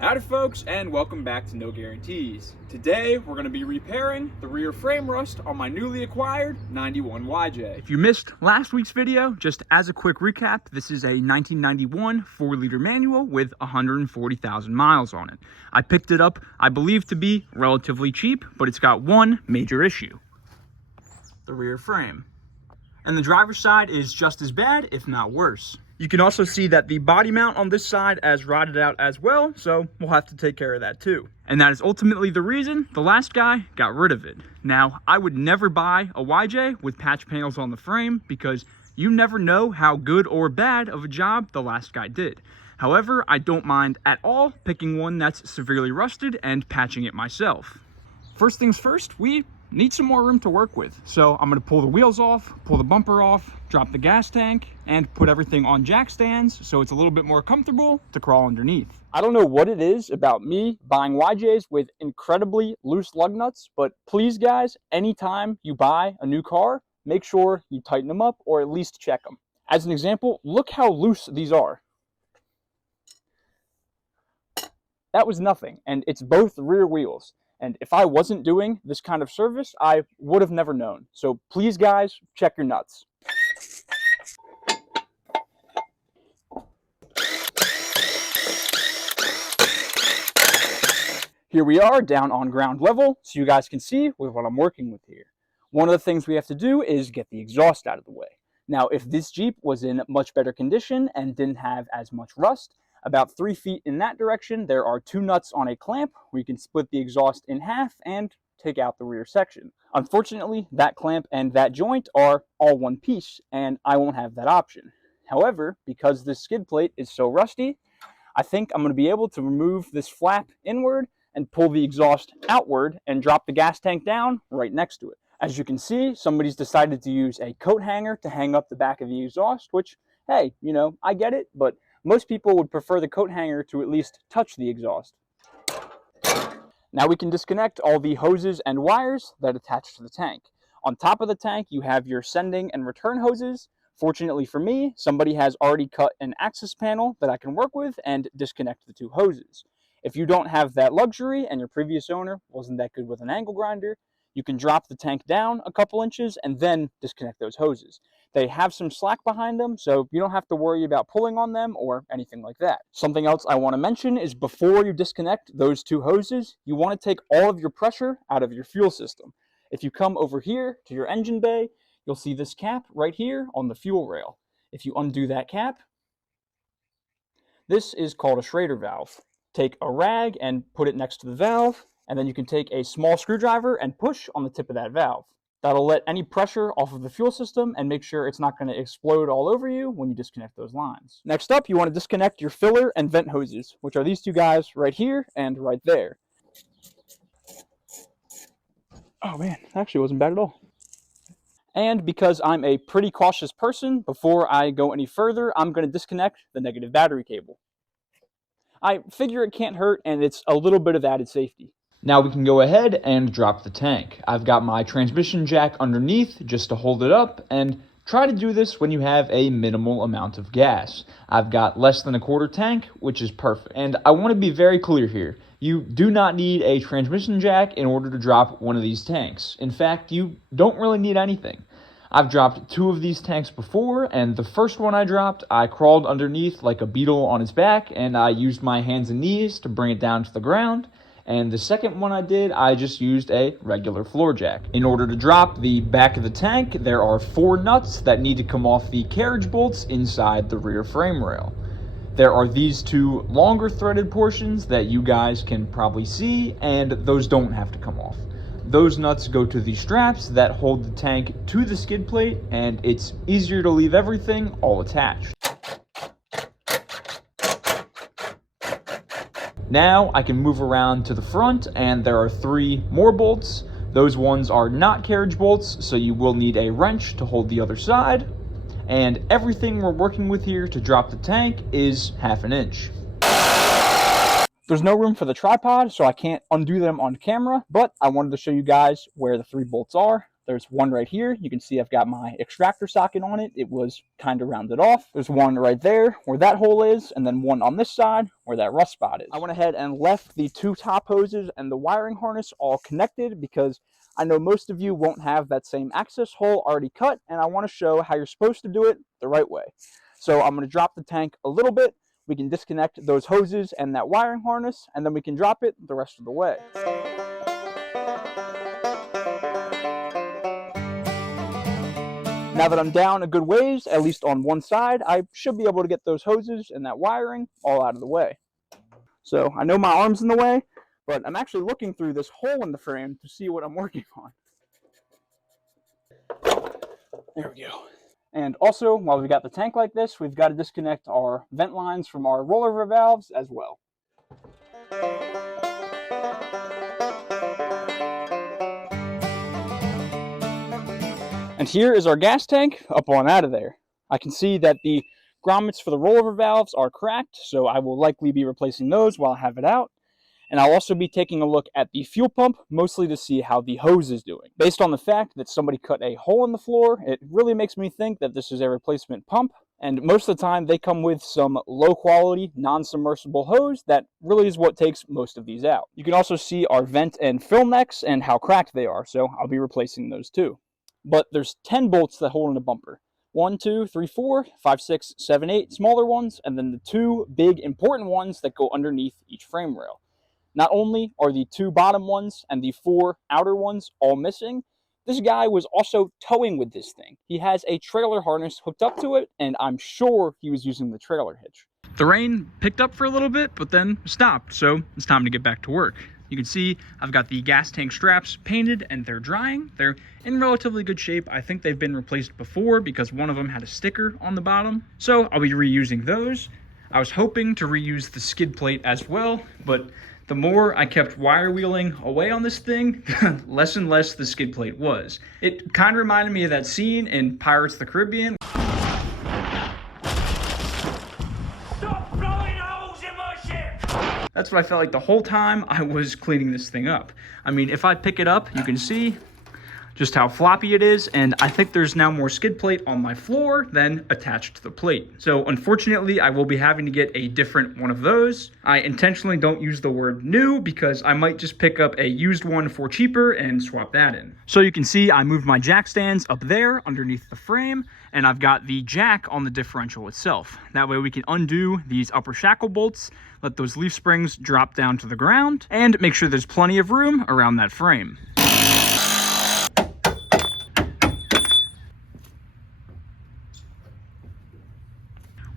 Howdy folks, and welcome back to No Guarantees. Today we're going to be repairing the rear frame rust on my newly acquired 91 YJ. If you missed last week's video, just as a quick recap, this is a 1991 4-liter manual with 140,000 miles on it. I picked it up, I believe, to be relatively cheap, but it's got one major issue: the rear frame. And the driver's side is just as bad, if not worse. You can also see that the body mount on this side has rotted out as well, so we'll have to take care of that too. And that is ultimately the reason the last guy got rid of it. Now, I would never buy a YJ with patch panels on the frame because you never know how good or bad of a job the last guy did. However, I don't mind at all picking one that's severely rusted and patching it myself. First things first, we need some more room to work with. So I'm going to pull the wheels off, pull the bumper off, drop the gas tank, and put everything on jack stands so it's a little bit more comfortable to crawl underneath. I don't know what it is about me buying YJs with incredibly loose lug nuts, but please guys, anytime you buy a new car, make sure you tighten them up or at least check them. As an example, look how loose these are. That was nothing, and it's both rear wheels. And if I wasn't doing this kind of service, I would have never known. So please guys, check your nuts. Here we are down on ground level, so you guys can see with what I'm working with here. One of the things we have to do is get the exhaust out of the way. Now, if this Jeep was in much better condition and didn't have as much rust, about 3 feet in that direction, there are 2 nuts on a clamp where you can split the exhaust in half and take out the rear section. Unfortunately, that clamp and that joint are all one piece, and I won't have that option. However, because this skid plate is so rusty, I think I'm going to be able to remove this flap inward and pull the exhaust outward and drop the gas tank down right next to it. As you can see, somebody's decided to use a coat hanger to hang up the back of the exhaust, which, hey, you know, I get it, but most people would prefer the coat hanger to at least touch the exhaust. Now we can disconnect all the hoses and wires that attach to the tank. On top of the tank, you have your sending and return hoses. Fortunately for me, somebody has already cut an access panel that I can work with and disconnect the 2 hoses. If you don't have that luxury and your previous owner wasn't that good with an angle grinder, you can drop the tank down a couple inches and then disconnect those hoses. They have some slack behind them, so you don't have to worry about pulling on them or anything like that. Something else I want to mention is before you disconnect those 2 hoses, you want to take all of your pressure out of your fuel system. If you come over here to your engine bay, you'll see this cap right here on the fuel rail. If you undo that cap, this is called a Schrader valve. Take a rag and put it next to the valve, and then you can take a small screwdriver and push on the tip of that valve. That'll let any pressure off of the fuel system and make sure it's not going to explode all over you when you disconnect those lines. Next up, you want to disconnect your filler and vent hoses, which are these 2 guys right here and right there. Oh man, that actually wasn't bad at all. And because I'm a pretty cautious person, before I go any further, I'm going to disconnect the negative battery cable. I figure it can't hurt, and it's a little bit of added safety. Now we can go ahead and drop the tank. I've got my transmission jack underneath just to hold it up, and try to do this when you have a minimal amount of gas. I've got less than a quarter tank, which is perfect. And I want to be very clear here. You do not need a transmission jack in order to drop one of these tanks. In fact, you don't really need anything. I've dropped 2 of these tanks before, and the first one I dropped, I crawled underneath like a beetle on its back, and I used my hands and knees to bring it down to the ground. And the second one I did, I just used a regular floor jack. In order to drop the back of the tank, there are 4 nuts that need to come off the carriage bolts inside the rear frame rail. There are these 2 longer threaded portions that you guys can probably see, and those don't have to come off. Those nuts go to the straps that hold the tank to the skid plate, and it's easier to leave everything all attached. Now I can move around to the front, and there are 3 more bolts. Those ones are not carriage bolts, so you will need a wrench to hold the other side. And everything we're working with here to drop the tank is 1/2 inch. There's no room for the tripod, so I can't undo them on camera, but I wanted to show you guys where the 3 bolts are. There's one right here. You can see I've got my extractor socket on it. It was kind of rounded off. There's one right there where that hole is, and then one on this side where that rust spot is. I went ahead and left the two top hoses and the wiring harness all connected because I know most of you won't have that same access hole already cut, and I want to show how you're supposed to do it the right way. So I'm going to drop the tank a little bit. We can disconnect those hoses and that wiring harness, and then we can drop it the rest of the way. Now that I'm down a good ways, at least on one side, I should be able to get those hoses and that wiring all out of the way. So I know my arm's in the way, but I'm actually looking through this hole in the frame to see what I'm working on. There we go. And also, while we've got the tank like this, we've got to disconnect our vent lines from our rollover valves as well. And here is our gas tank up on out of there. I can see that the grommets for the rollover valves are cracked, so I will likely be replacing those while I have it out. And I'll also be taking a look at the fuel pump, mostly to see how the hose is doing. Based on the fact that somebody cut a hole in the floor, it really makes me think that this is a replacement pump. And most of the time, they come with some low-quality, non-submersible hose that really is what takes most of these out. You can also see our vent and fill necks and how cracked they are, so I'll be replacing those too. But there's 10 bolts that hold in the bumper. 1, 2, 3, 4, 5, 6, 7, 8 smaller ones, and then the 2 big important ones that go underneath each frame rail. Not only are the 2 bottom ones and the 4 outer ones all missing, this guy was also towing with this thing. He has a trailer harness hooked up to it, and I'm sure he was using the trailer hitch. The rain picked up for a little bit, but then stopped, so it's time to get back to work. You can see I've got the gas tank straps painted and they're drying. They're in relatively good shape. I think they've been replaced before because one of them had a sticker on the bottom. So I'll be reusing those. I was hoping to reuse the skid plate as well, but the more I kept wire wheeling away on this thing, less and less the skid plate was. It kind of reminded me of that scene in Pirates of the Caribbean. That's what I felt like the whole time I was cleaning this thing up. I mean, if I pick it up, you can see just how floppy it is, and I think there's now more skid plate on my floor than attached to the plate. So unfortunately, I will be having to get a different one of those. I intentionally don't use the word new because I might just pick up a used one for cheaper and swap that in. So you can see I moved my jack stands up there underneath the frame, and I've got the jack on the differential itself. That way we can undo these upper shackle bolts, let those leaf springs drop down to the ground, and make sure there's plenty of room around that frame.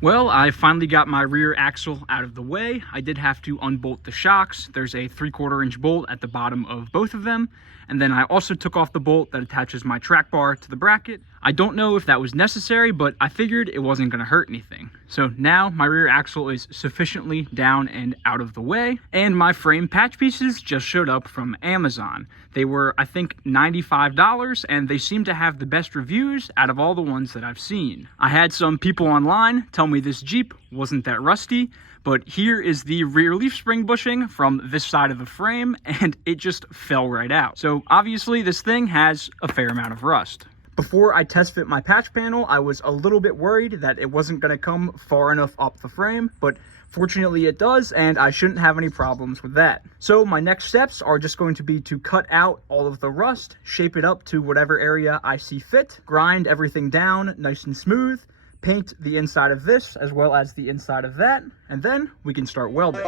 Well, I finally got my rear axle out of the way. I did have to unbolt the shocks. There's a 3/4 inch bolt at the bottom of both of them. And then I also took off the bolt that attaches my track bar to the bracket. I don't know if that was necessary, but I figured it wasn't gonna hurt anything. So now my rear axle is sufficiently down and out of the way, and my frame patch pieces just showed up from Amazon. They were, I think, $95, and they seem to have the best reviews out of all the ones that I've seen. I had some people online tell me this Jeep wasn't that rusty, but here is the rear leaf spring bushing from this side of the frame, and it just fell right out. So obviously this thing has a fair amount of rust. Before I test fit my patch panel, I was a little bit worried that it wasn't going to come far enough up the frame, but fortunately it does, and I shouldn't have any problems with that. So my next steps are just going to be to cut out all of the rust, shape it up to whatever area I see fit, grind everything down nice and smooth, paint the inside of this as well as the inside of that, and then we can start welding.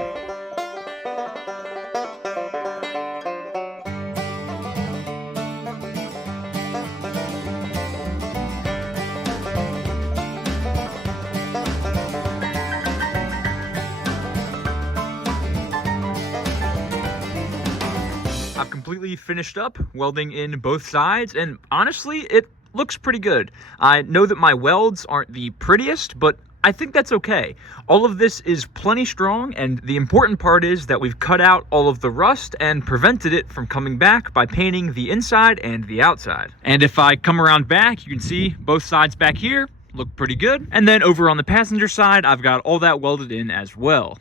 I've completely finished up welding in both sides, and honestly, it looks pretty good. I know that my welds aren't the prettiest, but I think that's okay. All of this is plenty strong, and the important part is that we've cut out all of the rust and prevented it from coming back by painting the inside and the outside. And if I come around back, you can see both sides back here look pretty good. And then over on the passenger side, I've got all that welded in as well.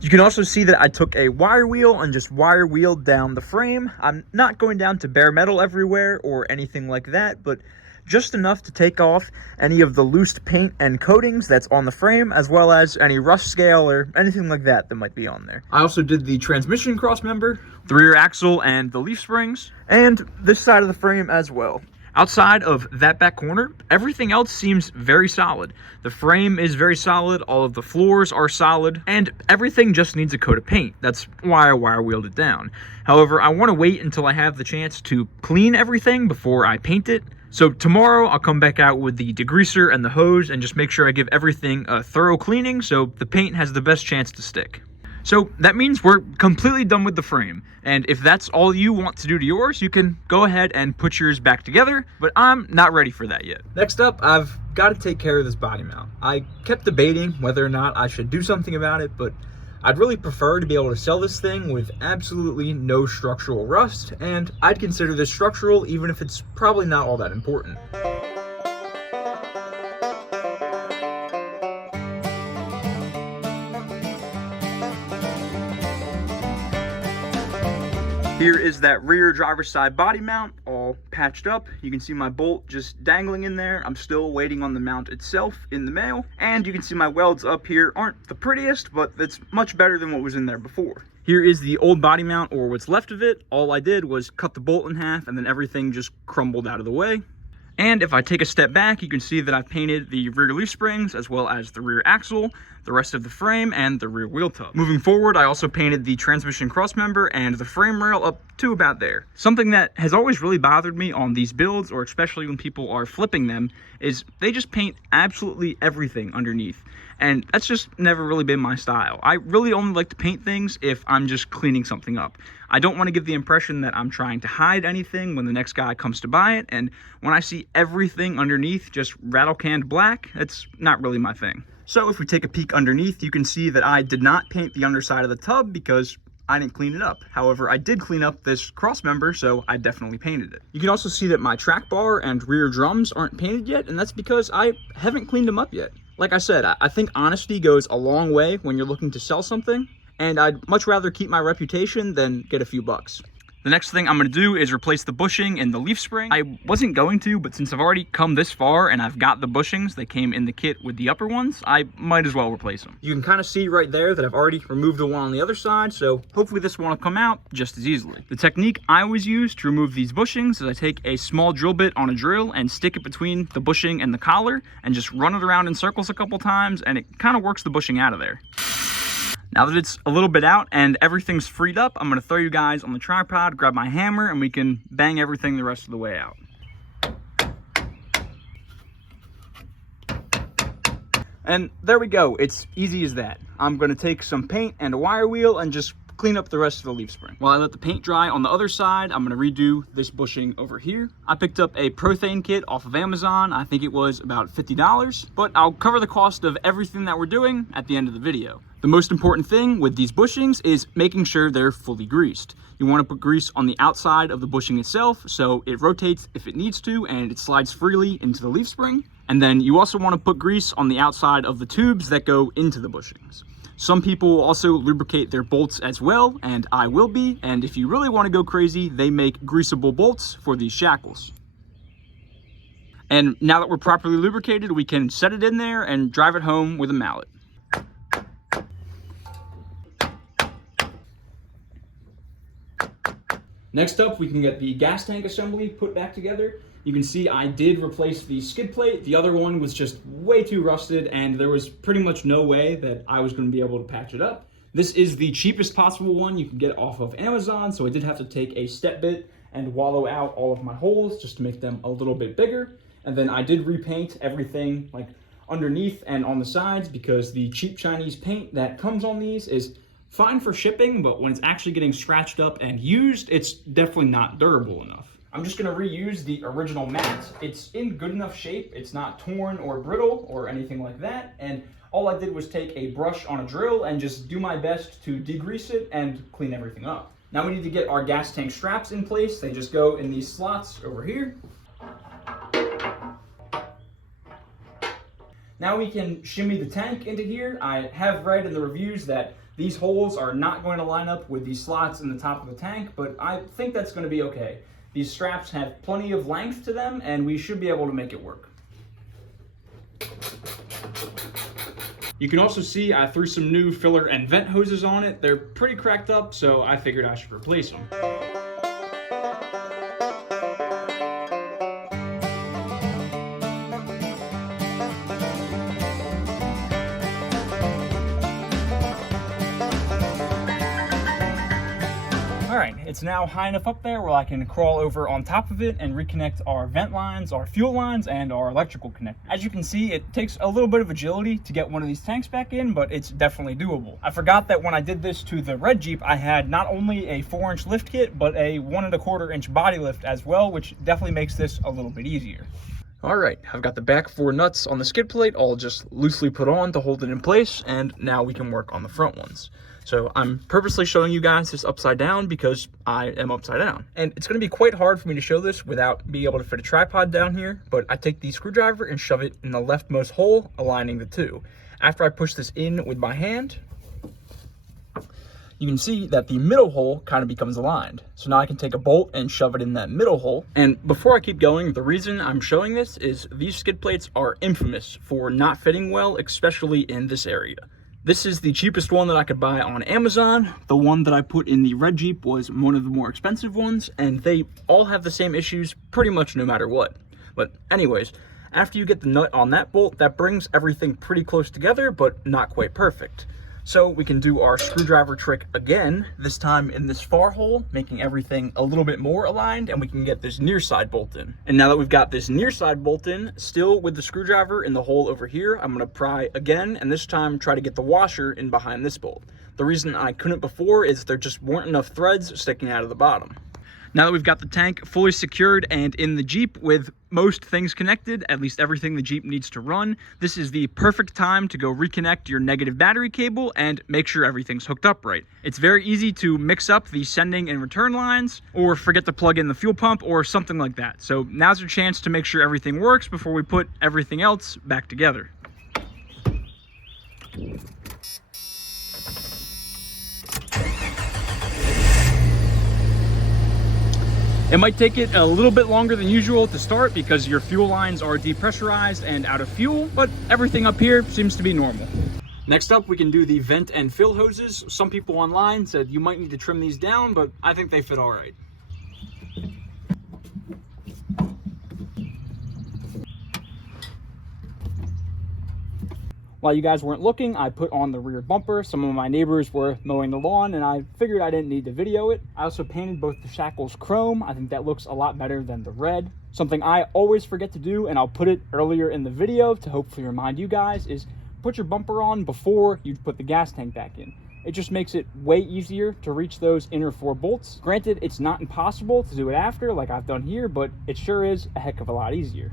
You can also see that I took a wire wheel and just wire wheeled down the frame. I'm not going down to bare metal everywhere or anything like that, but just enough to take off any of the loose paint and coatings that's on the frame, as well as any rust scale or anything like that that might be on there. I also did the transmission cross member, the rear axle, and the leaf springs, and this side of the frame as well. Outside of that back corner, everything else seems very solid. The frame is very solid, all of the floors are solid, and everything just needs a coat of paint. That's why I wire wheeled it down. However, I want to wait until I have the chance to clean everything before I paint it. So tomorrow I'll come back out with the degreaser and the hose and just make sure I give everything a thorough cleaning so the paint has the best chance to stick. So that means we're completely done with the frame, and if that's all you want to do to yours, you can go ahead and put yours back together, but I'm not ready for that yet. Next up, I've got to take care of this body mount. I kept debating whether or not I should do something about it, but I'd really prefer to be able to sell this thing with absolutely no structural rust, and I'd consider this structural even if it's probably not all that important. Here is that rear driver's side body mount, all patched up. You can see my bolt just dangling in there. I'm still waiting on the mount itself in the mail. And you can see my welds up here aren't the prettiest, but it's much better than what was in there before. Here is the old body mount, or what's left of it. All I did was cut the bolt in half, and then everything just crumbled out of the way. And if I take a step back, you can see that I've painted the rear leaf springs as well as the rear axle, the rest of the frame, and the rear wheel tub. Moving forward, I also painted the transmission crossmember and the frame rail up to about there. Something that has always really bothered me on these builds, or especially when people are flipping them, is they just paint absolutely everything underneath. And that's just never really been my style. I really only like to paint things if I'm just cleaning something up. I don't want to give the impression that I'm trying to hide anything when the next guy comes to buy it, and when I see everything underneath just rattle-canned black, it's not really my thing. So if we take a peek underneath, you can see that I did not paint the underside of the tub because I didn't clean it up. However, I did clean up this cross member, so I definitely painted it. You can also see that my track bar and rear drums aren't painted yet, and that's because I haven't cleaned them up yet. Like I said, I think honesty goes a long way when you're looking to sell something, and I'd much rather keep my reputation than get a few bucks. The next thing I'm going to do is replace the bushing and the leaf spring. I wasn't going to, but since I've already come this far and I've got the bushings that came in the kit with the upper ones, I might as well replace them. You can kind of see right there that I've already removed the one on the other side, so hopefully this one will come out just as easily. The technique I always use to remove these bushings is I take a small drill bit on a drill and stick it between the bushing and the collar and just run it around in circles a couple times, and it kind of works the bushing out of there. Now that it's a little bit out and everything's freed up, I'm going to throw you guys on the tripod, grab my hammer, and we can bang everything the rest of the way out. And there we go. It's easy as that. I'm going to take some paint and a wire wheel and just clean up the rest of the leaf spring. While I let the paint dry on the other side, I'm going to redo this bushing over here. I picked up a Prothane kit off of Amazon. I think it was about $50, but I'll cover the cost of everything that we're doing at the end of the video. The most important thing with these bushings is making sure they're fully greased. You want to put grease on the outside of the bushing itself so it rotates if it needs to and it slides freely into the leaf spring. And then you also want to put grease on the outside of the tubes that go into the bushings. Some people will also lubricate their bolts as well, and I will be. And if you really want to go crazy, they make greasable bolts for these shackles. And now that we're properly lubricated, we can set it in there and drive it home with a mallet. Next up, we can get the gas tank assembly put back together. You can see I did replace the skid plate. The other one was just way too rusted, and there was pretty much no way that I was going to be able to patch it up. This is the cheapest possible one you can get off of Amazon, so I did have to take a step bit and wallow out all of my holes just to make them a little bit bigger. And then I did repaint everything like underneath and on the sides because the cheap Chinese paint that comes on these is fine for shipping, but when it's actually getting scratched up and used, it's definitely not durable enough. I'm just going to reuse the original mat. It's in good enough shape. It's not torn or brittle or anything like that. And all I did was take a brush on a drill and just do my best to degrease it and clean everything up. Now we need to get our gas tank straps in place. They just go in these slots over here. Now we can shimmy the tank into here. I have read in the reviews that These holes are not going to line up with these slots in the top of the tank, but I think that's going to be okay. These straps have plenty of length to them, and we should be able to make it work. You can also see I threw some new filler and vent hoses on it. They're pretty cracked up, so I figured I should replace them. Alright, it's now high enough up there where I can crawl over on top of it and reconnect our vent lines, our fuel lines, and our electrical connector. As you can see, it takes a little bit of agility to get one of these tanks back in, but it's definitely doable. I forgot that when I did this to the red Jeep, I had not only a 4-inch lift kit, but a 1 1/4-inch body lift as well, which definitely makes this a little bit easier. Alright, I've got the back 4 nuts on the skid plate all just loosely put on to hold it in place, and now we can work on the front ones. So I'm purposely showing you guys this upside down because I am upside down. And it's gonna be quite hard for me to show this without being able to fit a tripod down here, but I take the screwdriver and shove it in the leftmost hole, aligning the two. After I push this in with my hand, you can see that the middle hole kind of becomes aligned. So now I can take a bolt and shove it in that middle hole. And before I keep going, the reason I'm showing this is these skid plates are infamous for not fitting well, especially in this area. This is the cheapest one that I could buy on Amazon. The one that I put in the red Jeep was one of the more expensive ones, and they all have the same issues pretty much no matter what. But anyways, after you get the nut on that bolt, that brings everything pretty close together, but not quite perfect. So we can do our screwdriver trick again, this time in this far hole, making everything a little bit more aligned, and we can get this near side bolt in. And now that we've got this near side bolt in, still with the screwdriver in the hole over here, I'm gonna pry again, and this time try to get the washer in behind this bolt. The reason I couldn't before is there just weren't enough threads sticking out of the bottom. Now that we've got the tank fully secured and in the Jeep with most things connected, at least everything the Jeep needs to run, this is the perfect time to go reconnect your negative battery cable and make sure everything's hooked up right. It's very easy to mix up the sending and return lines, or forget to plug in the fuel pump or something like that. So now's your chance to make sure everything works before we put everything else back together. It might take it a little bit longer than usual to start because your fuel lines are depressurized and out of fuel, but everything up here seems to be normal. Next up, we can do the vent and fill hoses. Some people online said you might need to trim these down, but I think they fit all right. While you guys weren't looking, I put on the rear bumper. Some of my neighbors were mowing the lawn and I figured I didn't need to video it. I also painted both the shackles chrome. I think that looks a lot better than the red. Something I always forget to do, and I'll put it earlier in the video to hopefully remind you guys, is put your bumper on before you put the gas tank back in. It just makes it way easier to reach those inner 4 bolts. Granted, it's not impossible to do it after like I've done here, but it sure is a heck of a lot easier.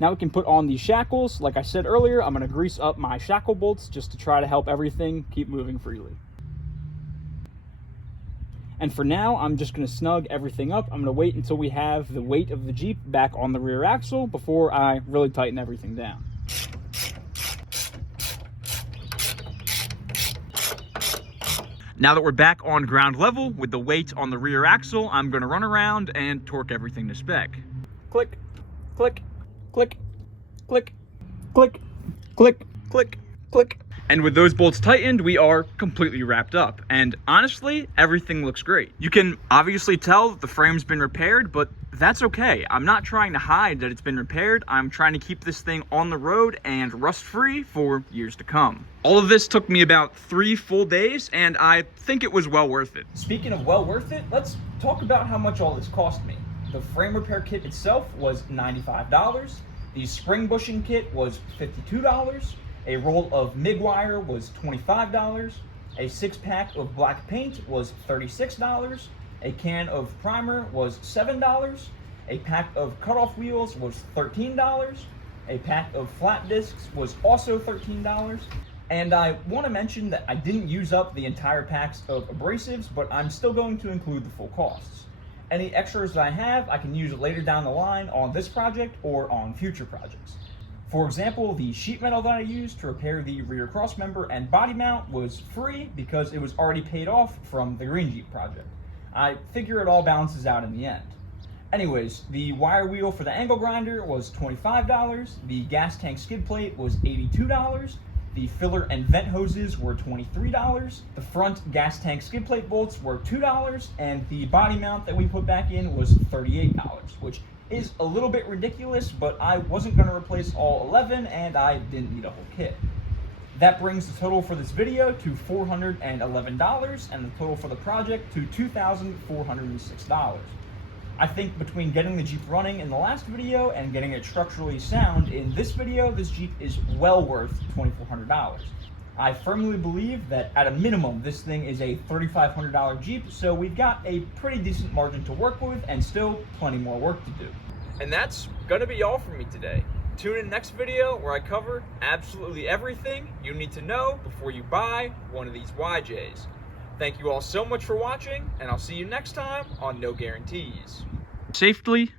Now we can put on these shackles. Like I said earlier, I'm gonna grease up my shackle bolts just to try to help everything keep moving freely. And for now, I'm just gonna snug everything up. I'm gonna wait until we have the weight of the Jeep back on the rear axle before I really tighten everything down. Now that we're back on ground level with the weight on the rear axle, I'm gonna run around and torque everything to spec. Click, click, click, click, click, click, click, click. And with those bolts tightened, we are completely wrapped up. And honestly, everything looks great. You can obviously tell that the frame's been repaired, but that's okay. I'm not trying to hide that it's been repaired. I'm trying to keep this thing on the road and rust-free for years to come. All of this took me about 3 full days, and I think it was well worth it. Speaking of well worth it, let's talk about how much all this cost me. The frame repair kit itself was $95. The spring bushing kit was $52. A roll of MIG wire was $25. A 6-pack of black paint was $36. A can of primer was $7. A pack of cutoff wheels was $13. A pack of flat discs was also $13. And I want to mention that I didn't use up the entire packs of abrasives, but I'm still going to include the full costs. Any extras that I have, I can use later down the line on this project or on future projects. For example, the sheet metal that I used to repair the rear crossmember and body mount was free because it was already paid off from the Green Jeep project. I figure it all balances out in the end. Anyways, the wire wheel for the angle grinder was $25, the gas tank skid plate was $82, the filler and vent hoses were $23, the front gas tank skid plate bolts were $2, and the body mount that we put back in was $38, which is a little bit ridiculous, but I wasn't going to replace all 11 and I didn't need a whole kit. That brings the total for this video to $411 and the total for the project to $2,406. I think between getting the Jeep running in the last video and getting it structurally sound in this video, this Jeep is well worth $2,400. I firmly believe that at a minimum, this thing is a $3,500 Jeep, so we've got a pretty decent margin to work with and still plenty more work to do. And that's gonna be all for me today. Tune in next video where I cover absolutely everything you need to know before you buy one of these YJs. Thank you all so much for watching, and I'll see you next time on No Guarantees. Safely